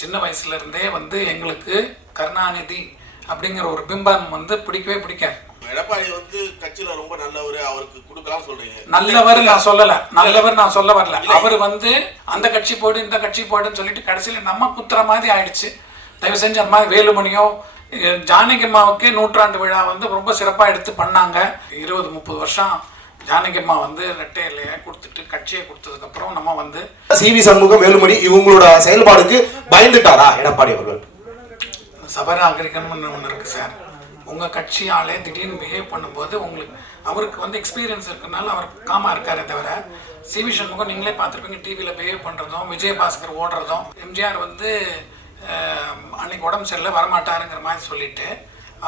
சின்ன வயசுலேருந்தே வந்து எங்களுக்கு கருணாநிதி அப்படிங்கிற ஒரு பிம்பம் வந்து பிடிக்கவே பிடிக்காது. எடப்பாடி வந்து கட்சியில ரொம்ப நல்லவர், அவருக்கு கொடுக்கலாம் சொல்றீங்க. நல்லவர் நான் சொல்லல, நல்லவர் நான் சொல்ல வரல. அவர் வந்து அந்த கட்சி போடு இந்த கட்சி போடுன்னு சொல்லிட்டு கடைசியில் நம்ம குத்துற மாதிரி ஆயிடுச்சு. தயவு செஞ்சு அந்த மாதிரி வேலுமணியோ ஜானகி அம்மாவுக்கே 100ஆண்டு விழா வந்து ரொம்ப சிறப்பாக எடுத்து பண்ணாங்க. 20-30 வருஷம் ஜானகி அம்மா வந்து ரெட்டை இலையை கொடுத்துட்டு கட்சியை கொடுத்ததுக்கப்புறம் நம்ம வந்து சிவி சண்முகம் வேலுமணி இவங்களோட செயல்பாடுக்கு பயந்துட்டாரா எடப்பாடி அவர்கள்? சபராகரிக்கணும்னு ஒன்று இருக்குது சார். உங்கள் கட்சி ஆளே திடீர்னு பிஹேவ் பண்ணும்போது உங்களுக்கு அவருக்கு வந்து எக்ஸ்பீரியன்ஸ் இருக்கிறதுனால அவர் காமாக இருக்காரே தவிர, சிவி சண்முகம் நீங்களே பார்த்துருப்பீங்க டிவியில் பிஹேவ் பண்ணுறதும் விஜயபாஸ்கர் ஓடுறதும். எம்ஜிஆர் வந்து அன்னைக்கு உடம்பு சரியில்லை வரமாட்டாருங்கிற மாதிரி சொல்லிட்டு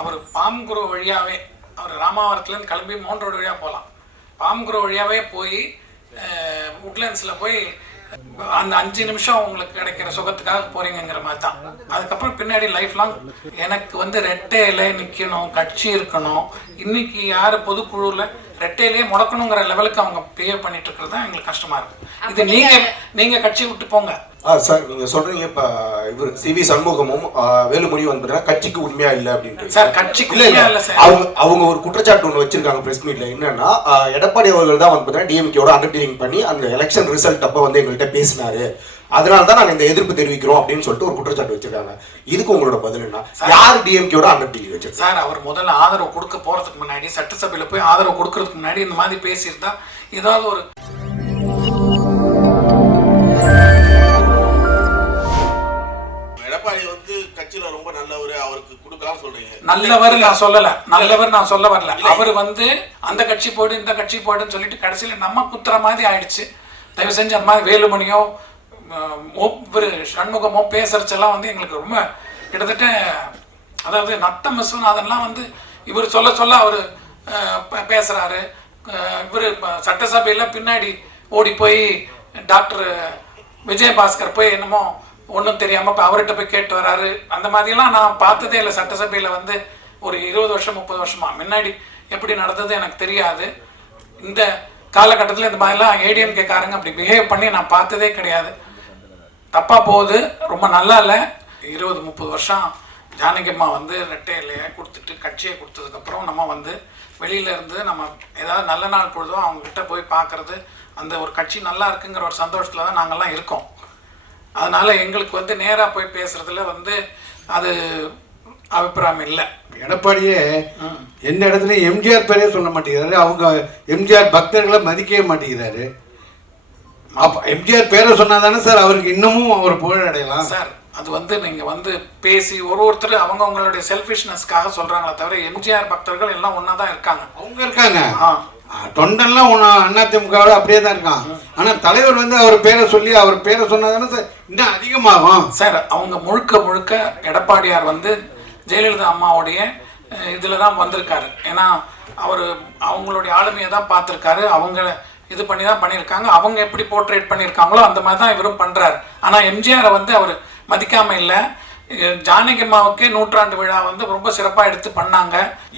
அவர் பாம்குரு வழியாகவே அவர் ராமாவரத்துலேருந்து கிளம்பி மவுண்ட் ரோடு வழியாக போகலாம், பாம்குரு வழியாகவே போய் உட்லேண்ட்ஸில் போய் அந்த 5 நிமிஷம் உங்களுக்கு கிடைக்கிற சுகத்துக்காக போறீங்கிற மாதிரி தான். அதுக்கப்புறம் பின்னாடி லைஃப் லாங் எனக்கு வந்து ரெட்டையில நிற்கணும், கட்சி இருக்கணும். இன்னைக்கு யார் பொதுக்குழுவில் ரெட்டையிலேயே முடக்கணுங்கிற லெவலுக்கு அவங்க பிஹேவ் பண்ணிட்டு இருக்கிறது தான் எங்களுக்கு கஷ்டமா இருக்கு. இது நீங்க கட்சி விட்டு போங்க சார். நீங்க சொல்றீங்க இப்ப இவர் சிவி சண்முகமும் வேலுமணியும் வந்து கட்சிக்கு உண்மையா இல்ல அப்படின்ட்டு. சார் கட்சிக்கு இல்ல சார். அவங்க ஒரு குற்றச்சாட்டு ஒன்று வச்சிருக்காங்க பிரஸ் மீட்ல. என்னன்னா எடப்பாடி அவர்கள் தான் வந்து டிஎம்கேயோட அண்டர்டேக்கிங் பண்ணி அந்த எலெக்ஷன் ரிசல்ட் அப்ப வந்து எங்கள்கிட்ட பேசினாரு, அதனால தான் நாங்கள் இந்த எதிர்ப்பு தெரிவிக்கிறோம் அப்படின்னு சொல்லிட்டு ஒரு குற்றச்சாட்டு வச்சிருக்காங்க. இதுக்கு உங்களோட பதில் என்ன? யார் டிஎம்கேயோட அண்டர்டேக்கிங் வச்சிருக்காங்க? சார் அவர் முதல்ல ஆதரவு கொடுக்க போறதுக்கு முன்னாடி சட்டசபையில போய் ஆதரவு கொடுக்கறதுக்கு முன்னாடி இந்த மாதிரி பேசியிருந்தா ஏதாவது ஒரு எடப்பாடி வந்து கட்சியில ரொம்ப நல்லவர், அவருக்கு கொடுக்கலாம் சொல்றீங்க. நல்லவர் நான் சொல்லல, நல்லவர் நான் சொல்ல வரல. அவர் வந்து அந்த கட்சி போடு இந்த கட்சி போடுன்னு சொல்லிட்டு கடைசியில் நம்ம குத்துற மாதிரி ஆயிடுச்சு. தயவு செஞ்சு அந்த மாதிரி வேலுமணியோ இவர் சண்முகமோ பேசுறச்செல்லாம் வந்து எங்களுக்கு ரொம்ப கிட்டத்தட்ட அதாவது நத்தம் விஸ்வநாதன்லாம் வந்து இவர் சொல்ல சொல்ல அவர் பேசுறாரு. இவர் சட்டசபையில் பின்னாடி ஓடி போய் டாக்டர் விஜயபாஸ்கர் போய் என்னமோ ஒன்றும் தெரியாமல் இப்போ அவர்கிட்ட போய் கேட்டு வராரு. அந்த மாதிரிலாம் நான் பார்த்ததே இல்லை சட்டசபையில் வந்து ஒரு 20 வருஷம் 30 வருஷமா. முன்னாடி எப்படி நடந்தது எனக்கு தெரியாது. இந்த காலகட்டத்தில் இந்த மாதிரிலாம் ஏடிஎம்கேக்காரங்க அப்படி பிஹேவ் பண்ணி நான் பார்த்ததே கிடையாது. தப்பாக போகுது, ரொம்ப நல்லா இல்லை. 20-30 வருஷம் ஜானகி அம்மா வந்து ரெட்டை இலையை கொடுத்துட்டு கட்சியை கொடுத்ததுக்கப்புறம் நம்ம வந்து வெளியிலேருந்து நம்ம ஏதாவது நல்ல நாள் பொழுதோ அவங்கக்கிட்ட போய் பார்க்குறது, அந்த ஒரு கட்சி நல்லா இருக்குங்கிற ஒரு சந்தோஷத்தில் தான் நாங்கள்லாம் இருக்கோம். அதனால் எங்களுக்கு வந்து நேராக போய் பேசுகிறதுல வந்து அது அபிப்பிராயம் இல்லை. எடப்பாடியே எந்த இடத்துலையும் எம்ஜிஆர் பேரே சொல்ல மாட்டேங்கிறாரு, அவங்க எம்ஜிஆர் பக்தர்களை மதிக்கவே மாட்டேங்கிறாரு. அப்போ எம்ஜிஆர் பேரை சொன்னா தானே சார் அவருக்கு இன்னமும் அவர் புகழ் அடையலாம் சார். அது வந்து நீங்கள் வந்து பேசி ஒருத்தர் அவங்களுடைய செல்ஃபிஷ்னஸ்க்காக சொல்கிறாங்களே தவிர எம்ஜிஆர் பக்தர்கள் எல்லாம் ஒன்றா தான் இருக்காங்க. அவங்க இருக்காங்க, தொண்டெல்லாம் அதிமுகவோட அப்படியே தான் இருக்கான். ஆனால் தலைவர் வந்து அவர் பேரை சொல்லி அவர் பேரை சொன்னா தானே சார் இன்னும் அதிகமாகும் சார். அவங்க முழுக்க எடப்பாடியார் வந்து ஜெயலலிதா அம்மாவுடைய இதில் தான் வந்திருக்காரு. ஏன்னா அவர் அவங்களுடைய ஆளுமையை தான் பார்த்துருக்காரு, அவங்க இது பண்ணி தான் பண்ணியிருக்காங்க. அவங்க எப்படி போர்ட்ரேட் பண்ணியிருக்காங்களோ அந்த மாதிரி தான் இவரும் பண்ணுறாரு. ஆனால் எம்ஜிஆரை வந்து அவர் மதிக்காமல் இல்லை. ஜானகி அம்மாவுக்கே 100ஆண்டு விழா வந்து ரொம்ப சிறப்பாக எடுத்து பண்ணாங்க.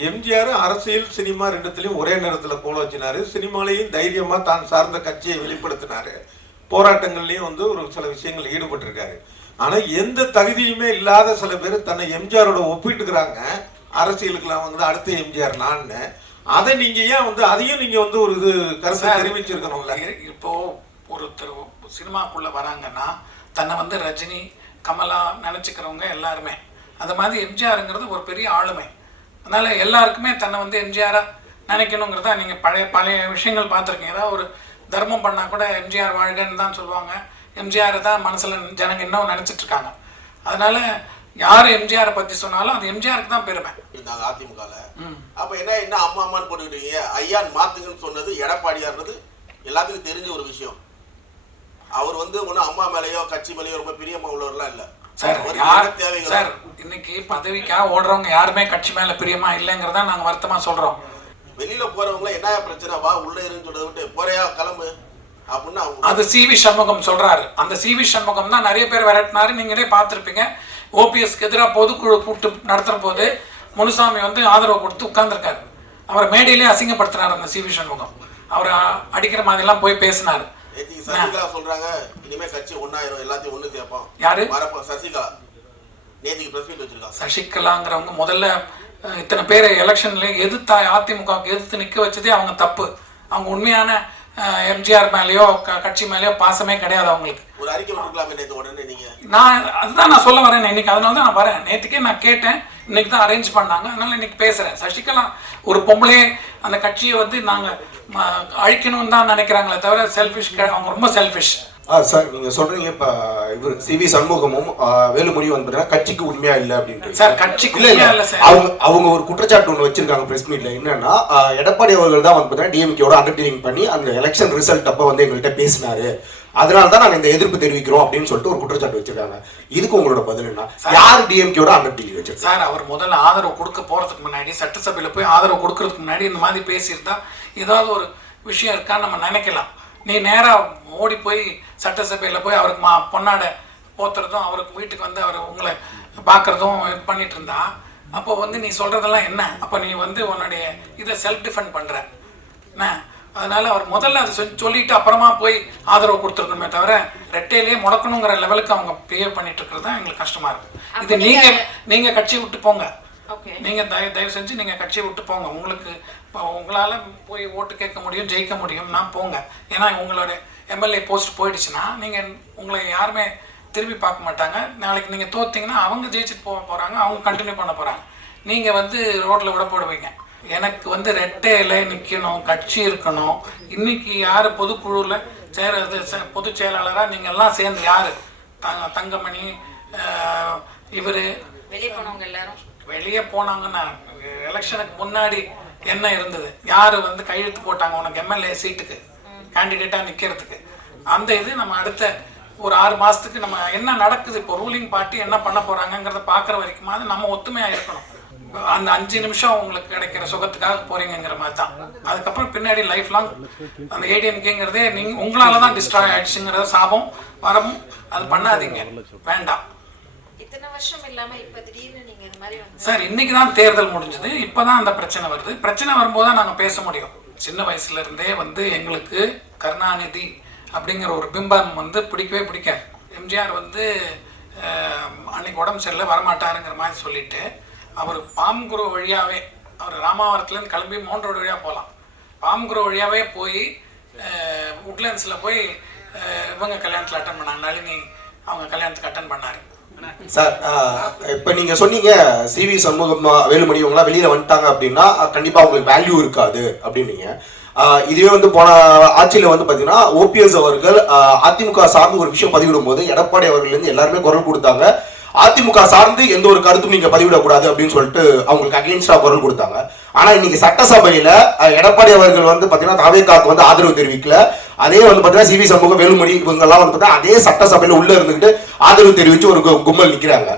எம்ஜிஆர் அரசியல் சினிமா ரெண்டுத்திலையும் ஒரே நேரத்தில் கோல வச்சினாரு. சினிமாலையும் தைரியமாக தான் சார்ந்த கட்சியை வெளிப்படுத்தினாரு, போராட்டங்கள்லையும் வந்து ஒரு சில விஷயங்கள் ஈடுபட்டிருக்காரு. ஆனால் எந்த தகுதியுமே இல்லாத சில பேர் தன்னை எம்ஜிஆரோட ஒப்பிட்டுக்கிறாங்க. அரசியலுக்குலாம் வந்து அடுத்த எம்ஜிஆர் நான்னு. அதை நீங்க ஏன் வந்து அதையும் நீங்க வந்து ஒரு இது கருத்தை தெரிவிச்சிருக்கணும்ல. இப்போ ஒருத்தர் சினிமாக்குள்ள வராங்கன்னா தன்னை வந்து ரஜினி கமலா நினச்சிக்கிறவங்க எல்லாருமே அந்த மாதிரி எம்ஜிஆருங்கிறது ஒரு பெரிய ஆளுமை. அதனால எல்லாருக்குமே தன்னை வந்து எம்ஜிஆராக நினைக்கணுங்கிறதா. நீங்கள் பழைய விஷயங்கள் பார்த்துருக்கீங்க. ஏதாவது ஒரு தர்மம் பண்ணால் கூட எம்ஜிஆர் வாழ்கன்னு தான் சொல்லுவாங்க. எம்ஜிஆர் தான் மனசில் ஜனங்க இன்னும் நினச்சிட்டு இருக்காங்க. அதனால யார் எம்ஜிஆரை பற்றி சொன்னாலும் அது எம்ஜிஆருக்கு தான் பெருமை. நாங்கள் அதிமுகவில் அப்போ என்ன அம்மா அம்மான்னு போட்டுக்கிட்டீங்க. ஐயான்னு மாத்துங்கன்னு சொன்னது எடப்பாடியார்ன்றது எல்லாத்துக்கும் தெரிஞ்ச ஒரு விஷயம். அவர் வந்து ஒன்றும் அம்மா மேலேயோ கட்சி மேலேயோ ரொம்ப பிரியமா உள்ளவர்லாம் இல்லை சார். யார் சார் இன்னைக்கு பதவிக்காக ஓடுறவங்க யாருமே கட்சி மேலே பிரியமா இல்லைங்கிறதா நாங்கள் வருத்தமாக சொல்கிறோம். வெளியில போறவங்கள என்ன பிரச்சனை, வா உள்ள இருன்னு சொல்றதை விட்டு போறையா கிளம்பு அப்படின்னா அது சிவி சண்முகம் சொல்றாரு. அந்த சிவி சண்முகம் தான் நிறைய பேர் விரட்டினாரு. நீங்களே பார்த்துருப்பீங்க. ஓபிஎஸ்க்கு எதிராக பொதுக்குழு கூட்டு நடத்துகிற போது முனுசாமி வந்து ஆதரவு கொடுத்து உட்கார்ந்துருக்காரு. அவரை மேடையிலே அசிங்கப்படுத்தினார் அந்த சிவி சண்முகம். அவரை அடிக்கிற மாதிரிலாம் போய் பேசினார். நேற்று சசிகலா சொல்றாங்க இனிமே கட்சி ஒன்னாயிரம் எல்லாத்தையும் ஒண்ணு சேர்ப்போம். யாரு? சசிகலா நேற்றுக்கு பிரஸ் மீட் வச்சிருக்காங்க. சசிகலாங்கிறவங்க முதல்ல இத்தனை பேரை எலெக்ஷன்ல எதிர்த்தா அதிமுகவுக்கு எதிர்த்து நிற்க வச்சதே அவங்க தப்பு. அவங்க உண்மையான எம்ஜிஆர் மேலேயோ கட்சி மேலேயோ பாசமே கிடையாது அவங்களுக்கு. ஒரு அறிக்கை விட்டுருக்கலாமே நேற்று உடனே நீங்க. அதுதான் நான் சொல்ல வரேன் இன்னைக்கு. அதனால தான் நான் வரேன். நேற்றுக்கே நான் கேட்டேன், இன்னைக்கு தான் அரேஞ்ச் பண்ணாங்க, அதனால இன்னைக்கு பேசுறேன். சசிகலா ஒரு பொம்பளையே அந்த கட்சியை வந்து நாங்க அழிக்கணும்னு தான் நினைக்கிறாங்களே தவிர செல்ஃபிஷ். அவங்க ரொம்ப செல்ஃபிஷ். சார் நீங்க சொல்றீங்க இப்ப இவர் சிவி சண்முகமும் வேலுமணியும் வந்து கட்சிக்கு உண்மையா இல்ல அப்படின்ட்டு. சார் கட்சிக்கு இல்ல சார். அவங்க ஒரு குற்றச்சாட்டு ஒன்று வச்சிருக்காங்க பிரஸ் மீட்ல. என்னன்னா எடப்பாடி அவர்கள் தான் வந்து டிஎம்கேயோட அண்டர்டேக்கிங் பண்ணி அந்த எலெக்ஷன் ரிசல்ட் அப்ப வந்து எங்கள்கிட்ட பேசினாரு, அதனால தான் நாங்க இந்த எதிர்ப்பு தெரிவிக்கிறோம் அப்படின்னு சொல்லிட்டு ஒரு குற்றச்சாட்டு வச்சிருக்காங்க. இதுக்கு உங்களோட பதில் என்ன? யார் டிஎம்கேயோட அண்டர்டேக்கிங் வச்சிருக்காங்க? சார் அவர் முதல்ல ஆதரவு கொடுக்க போறதுக்கு முன்னாடி, சட்டசபையில போய் ஆதரவு கொடுக்கறதுக்கு முன்னாடி இந்த மாதிரி பேசியிருந்தா ஏதாவது ஒரு விஷயம் இருக்கான்னு நம்ம நினைக்கலாம். நீ நேராக ஓடி போய் சட்டசபையில் போய் அவருக்கு பொன்னாடை போத்துறதும் அவருக்கு வீட்டுக்கு வந்து அவர் உங்களை பார்க்குறதும் இது பண்ணிட்டு இருந்தா அப்போ வந்து நீ சொல்கிறதெல்லாம் என்ன? அப்போ நீ வந்து உன்னுடைய இதை செல்ஃப் டிஃபெண்ட் பண்ணுற என்ன? அதனால அவர் முதல்ல அதை சொல்லிட்டு அப்புறமா போய் ஆதரவு கொடுத்துருக்கணுமே தவிர ரெட்டையிலேயே முடக்கணுங்கிற லெவலுக்கு அவங்க பிஹேவ் பண்ணிட்டு இருக்கிறது தான் எங்களுக்கு கஷ்டமாக இருக்கும். இது நீங்கள் கட்சியை விட்டு போங்க. நீங்கள் தயவு செஞ்சு நீங்கள் கட்சியை விட்டு போங்க. உங்களுக்கு உங்களால் போய் ஓட்டு கேட்க முடியும், ஜெயிக்க முடியும்னா போங்க. ஏன்னா உங்களோட எம்எல்ஏ போஸ்ட் போயிடுச்சுன்னா நீங்கள் உங்களை யாருமே திரும்பி பார்க்க மாட்டாங்க. நாளைக்கு நீங்கள் தோத்தீங்கன்னா அவங்க ஜெயிச்சுட்டு போகிறாங்க, அவங்க கண்டினியூ பண்ண போகிறாங்க. நீங்கள் வந்து ரோட்டில் விட போடுவீங்க. எனக்கு வந்து ரெட்டையில நிற்கணும், கட்சி இருக்கணும். இன்னைக்கு யார் பொதுக்குழுவில் சேர பொதுச் செயலாளராக நீங்கள் எல்லாம் சேர்ந்து யார்? தங்கமணி, இவர் வெளியே போனாங்கன்னா எலெக்ஷனுக்கு முன்னாடி என்ன இருந்தது? யார் வந்து கையெழுத்து போட்டாங்க உனக்கு எம்எல்ஏ சீட்டுக்கு கேண்டிடேட்டாக நிற்கிறதுக்கு? அந்த இது நம்ம அடுத்த ஒரு 6 மாதத்துக்கு நம்ம என்ன நடக்குது, இப்போ ரூலிங் பார்ட்டி என்ன பண்ண போகிறாங்கங்கிறத பார்க்குற வரைக்குமாவது நம்ம ஒத்துமையாக இருக்கணும். அந்த 5 நிமிஷம் உங்களுக்கு கிடைக்கிற சுகத்துக்காக போகிறீங்கிற மாதிரி தான். அதுக்கப்புறம் பின்னாடி லைஃப் லாங் அந்த ஏடிஎம்கேங்கிறதே நீங்கள் உங்களால் தான் டிஸ்ட்ராய் ஆயிடுச்சுங்கிறத சாபம் வரமும் அது பண்ணாதீங்க, வேண்டாம். சார் இன்னைக்கு தான் தேர்தல் முடிஞ்சது, இப்போதான் அந்த பிரச்சனை வருது. பிரச்சனை வரும்போது தான் நாங்கள் பேச முடியும். சின்ன வயசுல இருந்தே வந்து எங்களுக்கு கருணாநிதி அப்படிங்கிற ஒரு பிம்பம் வந்து பிடிக்கவே பிடிக்காது. எம்ஜிஆர் வந்து அன்னைக்கு உடம்பு சரியில்லை வரமாட்டாருங்கிற மாதிரி சொல்லிட்டு அவர் பாம்குரு வழியாகவே, அவர் ராமாவரத்துலேருந்து கிளம்பி மவுண்ட் ரோடு வழியாக போகலாம், பாம்குரு வழியாகவே போய் உட்லண்ட்ஸில் போய் இவங்க கல்யாணத்தில் அட்டன் பண்ணாங்க, நளினி அவங்க கல்யாணத்துக்கு அட்டன் பண்ணார். சார் இப்போ நீங்கள் சொன்னீங்க சிவி சண்முகம் வேலுமணி இவங்களாம் வெளியில் வந்துட்டாங்க அப்படின்னா கண்டிப்பாக அவங்களுக்கு வேல்யூ இருக்காது அப்படின்னீங்க. இதுவே வந்து போன ஆட்சியில் வந்து பார்த்தீங்கன்னா ஓபிஎஸ் அவர்கள் அதிமுக சார்ந்து ஒரு விஷயம் பதிவிடும் போது எடப்பாடி அவர்கள்லேருந்து எல்லாருமே குரல் கொடுத்தாங்க. அதிமுக சார்ந்து எந்த ஒரு கருத்தும் நீங்க பதிவிடக்கூடாது அப்படின்னு சொல்லிட்டு அவங்களுக்கு அகெயின்ஸ்டா குரல் கொடுத்தாங்க. ஆனா இன்னைக்கு சட்டசபையில எடப்பாடி அவர்கள் வந்து பாத்தீங்கன்னா தாவேகாவுக்கு வந்து ஆதரவு தெரிவிக்கல. அதே வந்து பாத்தீங்கன்னா சிவி சண்முகம் வேலுமணி இவங்க எல்லாம் வந்து பாத்தீங்கன்னா அதே சட்டசபையில உள்ள இருந்துகிட்டு ஆதரவு தெரிவிச்சு ஒரு கும்பல் நிக்கிறாங்க.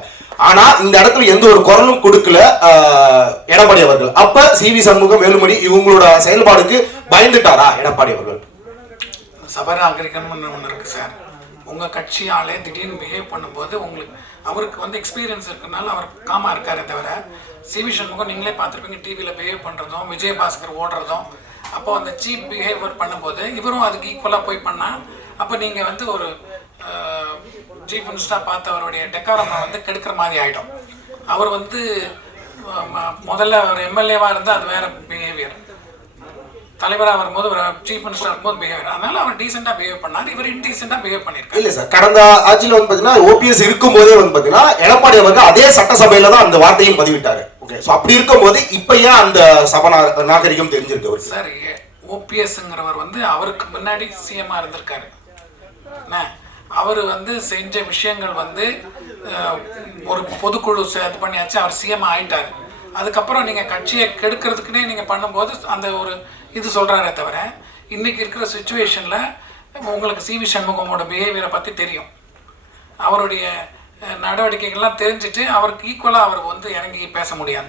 ஆனா இந்த இடத்துல எந்த ஒரு குரலும் கொடுக்கல எடப்பாடி அவர்கள். அப்ப சிவி சண்முகம் வேலுமணி இவங்களோட செயல்பாடுக்கு பயந்துட்டாரா எடப்பாடி அவர்கள்? சபராகரிக்கணும்னு ஒன்று இருக்கு சார். உங்கள் கட்சியாலே திடீர்னு பிஹேவ் பண்ணும்போது உங்களுக்கு அவருக்கு வந்து எக்ஸ்பீரியன்ஸ் இருக்கிறதுனால அவர் காமா இருக்காரே தவிர சிவி சண்முகம் நீங்களே பார்த்துருப்பீங்க டிவியில் பிஹேவ் பண்ணுறதும் விஜயபாஸ்கர் ஓடுறதும். அப்போ அந்த சீப் பிஹேவியர் பண்ணும்போது இவரும் அதுக்கு ஈக்குவலாக போய் பண்ணால் அப்போ நீங்கள் வந்து ஒரு சீஃப் மினிஸ்டராக பார்த்து அவருடைய டெக்காரமை வந்து கெடுக்கிற மாதிரி ஆகிடும். அவர் வந்து முதல்ல ஒரு எம்எல்ஏவாக இருந்தால் அது வேறு பிஹேவியர், தலைவராக வரும்போது ஒரு சீஃப் மினிஸ்டர் இருக்கும்போது பிஹேவியர். அதனால அவர் டீசெண்டாக பிஹேவ் பண்ணார், இவர் இன்டீசெண்டாக பிஹேவ் பண்ணியிருக்காரு. இல்லை சார், கடந்த ஆட்சியில் வந்து பார்த்தீங்கன்னா ஓபிஎஸ் இருக்கும்போதே வந்து பார்த்தீங்கன்னா எடப்பாடி அவர்கள் அதே சட்டசபையில தான் அந்த வார்த்தையும் பதிவிட்டாரு. ஓகே, ஸோ அப்படி இருக்கும்போது இப்போ ஏன் அந்த சபை நாகரிகம் தெரிஞ்சிருக்கு சார்? ஓபிஎஸ்ங்கிறவர் வந்து அவருக்கு முன்னாடி சிஎம்மாக இருந்திருக்காரு. அவர் வந்து செஞ்ச விஷயங்கள் வந்து ஒரு பொதுக்குழு இது பண்ணியாச்சு, அவர் சிஎம் ஆயிட்டாரு. அதுக்கப்புறம் நீங்கள் கட்சியை கெடுக்கிறதுக்குன்னே நீங்கள் பண்ணும்போது அந்த ஒரு இது சொல்கிறாரே தவிர இன்றைக்கி இருக்கிற சுச்சுவேஷனில் உங்களுக்கு சிவி சண்முகமோட பிஹேவியரை பற்றி தெரியும். அவருடைய நடவடிக்கைகள்லாம் தெரிஞ்சுட்டு அவருக்கு ஈக்குவலாக அவர் வந்து இறங்கி பேச முடியாது.